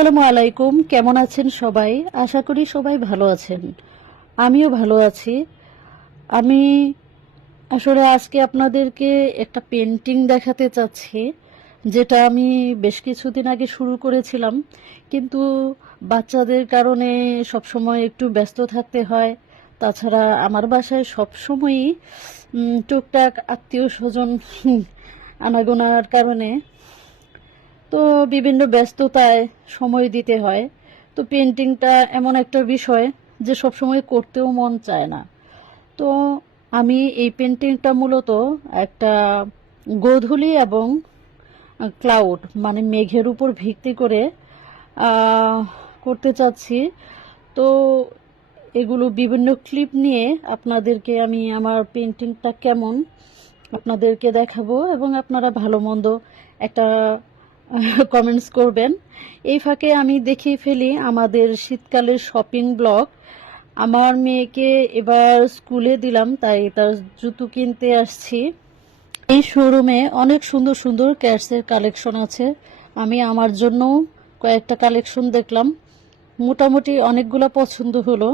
আসসালামু আলাইকুম। কেমন আছেন সবাই? আশা করি সবাই ভালো আছেন। আমিও ভালো আছি। আমি আসলে আজকে আপনাদেরকে একটা পেন্টিং দেখাতে চাচ্ছি, যেটা আমি বেশ কিছুদিন আগে শুরু করেছিলাম, কিন্তু বাচ্চাদের কারণে সবসময় একটু ব্যস্ত থাকতে হয়। তাছাড়া আমার বাসায় সবসময়ই টুকটাক আত্মীয় স্বজন আনাগোনার কারণে তো বিভিন্ন ব্যস্ততায় সময় দিতে হয়। তো পেন্টিংটা এমন একটা বিষয় যে সবসময় করতেও মন চায় না। তো আমি এই পেন্টিংটা মূলত একটা গোধূলি এবং ক্লাউড মানে মেঘের উপর ভিত্তি করে করতে চাচ্ছি। তো এগুলো বিভিন্ন ক্লিপ নিয়ে আপনাদেরকে আমি আমার পেন্টিংটা কেমন আপনাদেরকে দেখাবো, এবং আপনারা ভালো মন্দ একটা কমেন্টস করবেন। এই ফাঁকে আমি দেখিয়ে ফেলি আমাদের শীতকালের শপিং ব্লগ। আমার মেয়েকে এবার স্কুলে দিলাম, তাই তার জুতো কিনতে আসছি। এই শোরুমে অনেক সুন্দর সুন্দর ক্যাটসের কালেকশন আছে। আমি আমার জন্য কয়েকটা কালেকশন দেখলাম, মোটামুটি অনেকগুলো পছন্দ হলো।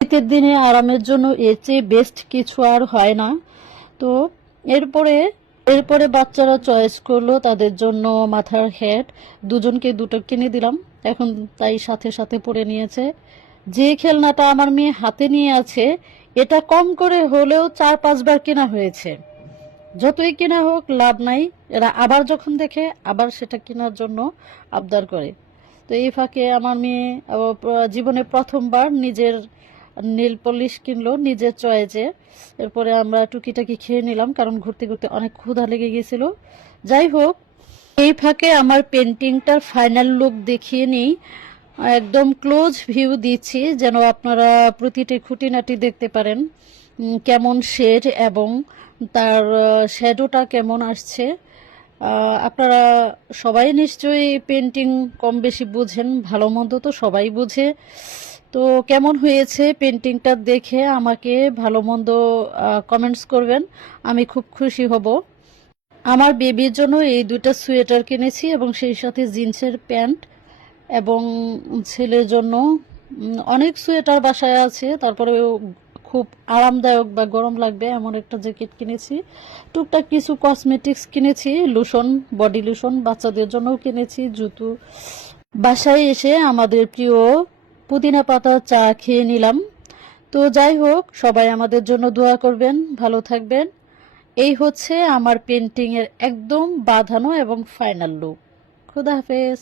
শীতের দিনে আরামের জন্য এর চেয়ে বেস্ট কিছু আর হয় না। তো এরপরে এরপরে বাচ্চারা চয়েস করলো তাদের জন্য মাথার হেড। দুজনকে দুটো কিনে দিলাম, এখন তাই সাথে সাথে পরে নিয়েছে। যে খেলনাটা আমার মেয়ে হাতে নিয়ে আছে, এটা কম করে হলেও 4-5 বার কেনা হয়েছে। যতই কেনা হোক লাভ নাই, এরা আবার যখন দেখে আবার সেটা কেনার জন্য আবদার করে। তো এই ফাঁকে আমার মেয়ে জীবনে প্রথমবার নিজের নেল পলিশ কিনলো নিজের চয়েসে। এরপরে আমরা টুকিটাকি খেয়ে নিলাম, কারণ ঘুরতে ঘুরতে অনেক ক্ষুধা লেগে গিয়েছিল। যাই হোক, এই ফাঁকে আমার পেন্টিংটার ফাইনাল লুক দেখিয়ে নিই। একদম ক্লোজ ভিউ দিচ্ছি যেন আপনারা প্রতিটি খুঁটিনাটি দেখতে পারেন, কেমন শেড এবং তার শ্যাডোটা কেমন আসছে। আপনারা সবাই নিশ্চয়ই পেন্টিং কম বেশি বুঝেন, ভালো মন্দ তো সবাই বুঝে। তো কেমন হয়েছে পেন্টিংটা দেখে আমাকে ভালো মন্দ কমেন্টস করবেন, আমি খুব খুশি হব। আমার বেবির জন্য এই দুটো সোয়েটার কিনেছি এবং সেই সাথে জিন্সের প্যান্ট, এবং ছেলের জন্য অনেক সোয়েটার বাসায় আছে, তারপরে খুব আরামদায়ক বা গরম লাগবে এমন একটা জ্যাকেট কিনেছি। টুকটাক কিছু কসমেটিক্স কিনেছি, লোশন, বডি লোশন, বাচ্চাদের জন্যও কিনেছি, জুতো। বাসায় এসে আমাদের প্রিয় পুদিনা পাতা চা খেয়ে নিলাম। তো যাই হোক, সবাই আমাদের জন্য দোয়া করবেন, ভালো থাকবেন। এই হচ্ছে আমার পেন্টিং এর একদম বাঁধানো এবং ফাইনাল লুক। খুদা হাফেজ।